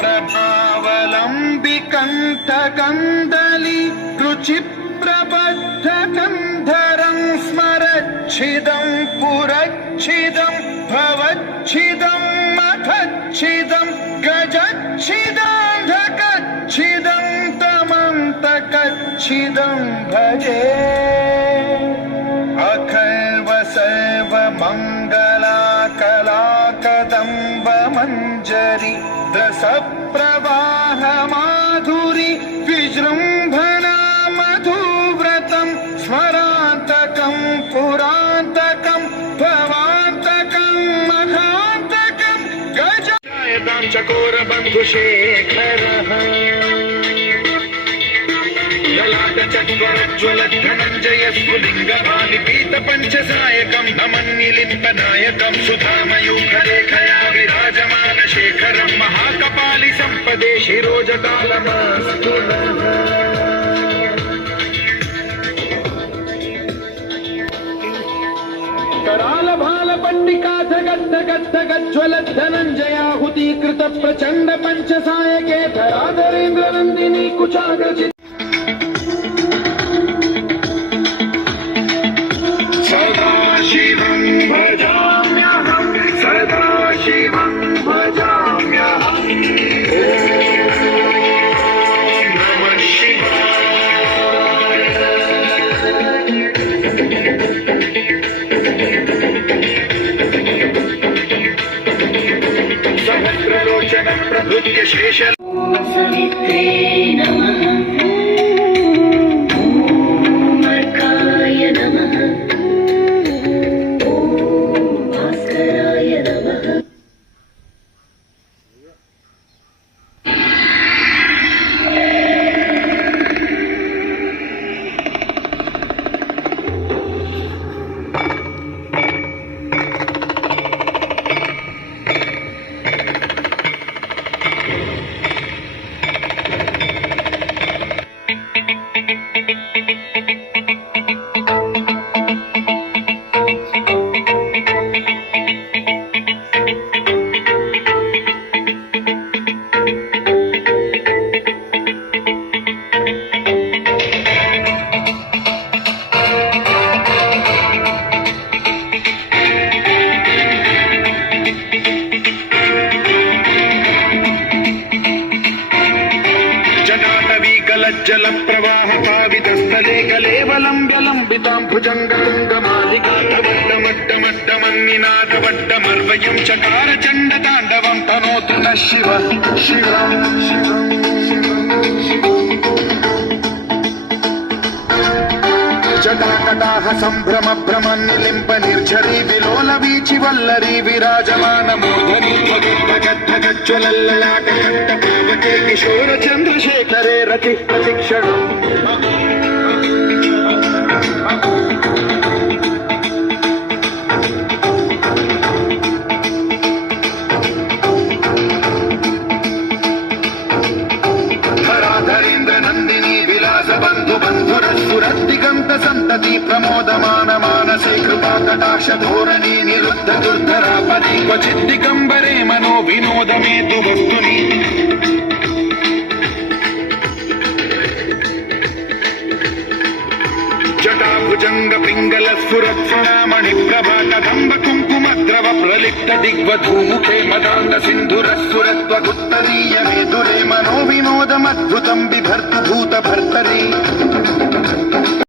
प्रभावलम्बिकण्ठकन्दली रुचिप्रबद्धकन्धरं स्मरच्छिदं पुरच्छिदं भवच्छिदं मखच्छिदं गजच्छिदान्धकच्छिदं तमन्तकच्छिदं भजे अखैव सर्वमङ्गलाकलाकदम्बमञ्जरी रसप्रवाह माधुरी विजृम्भणा मधुव्रतं स्मरान्तकं पुरान्तकं भवान्तकं महान्तकं गजायतां चकोरबन्धुशेखरः ललाटचत्वरज्ज्वलद्धनञ्जय स्फुलिङ्गभानिपीतपञ्चसायकं नमन्निलिम्पनायकं सुधामयूखरेखया विराजमानशेखरं महाकपालि सम्पदे शिरोजकालमस्तु नः। करालभालपण्डिकाधगद्धगद्धगज्ज्वलद्धनञ्जयाहुतीकृत प्रचण्ड पञ्चसायके धराधरेन्द्रनन्दिनी कुचाग्रचित् सदाशिवं भजाम्यहं सदाशिवं भजाम्यहं ॐ नमः शिवाय। सहस्रलोचन प्रभृत्य शेष सवित्रे नमः ॐ अर्काय नमः जल प्रवाह पावितस्थले कलेवलम्ब्यलम्बितां भुजङ्गतुङ्गमालिकाधवड्डमड्डमड्डमन्निनाथवड्डमर्वयं चकार चण्डताण्डवं तनोतु नः शिवः शिवम् जटाकटाह सम्भ्रम भ्रमन्निलिम्ब निर्झरी विलोल वीचि वल्लरी विराजमान मूर्धनि गज्ज्वलल्ललाटकण्ठपावके किशोर चन्द्रशेखरे रति प्रतिक्षणम् बन्धुरस्फुरद्दिगन्त सन्तति प्रमोदमान मानसे कृपाकटाक्ष धोरणी निरुद्ध दुर्धरापदि क्वचिद्दिगम्बरे मनो विनोदमेतु वस्तुनि जटाभुजङ्ग पिङ्गल स्फुरत्फणामणि प्रभा कदम्ब कुङ्कुमद्रव प्रलिप्त दिग्वधूमुखे मदान्ध सिन्धुरस्फुरत्वगुत्तरीय मेधुरे मनो विनोदमद्भुतं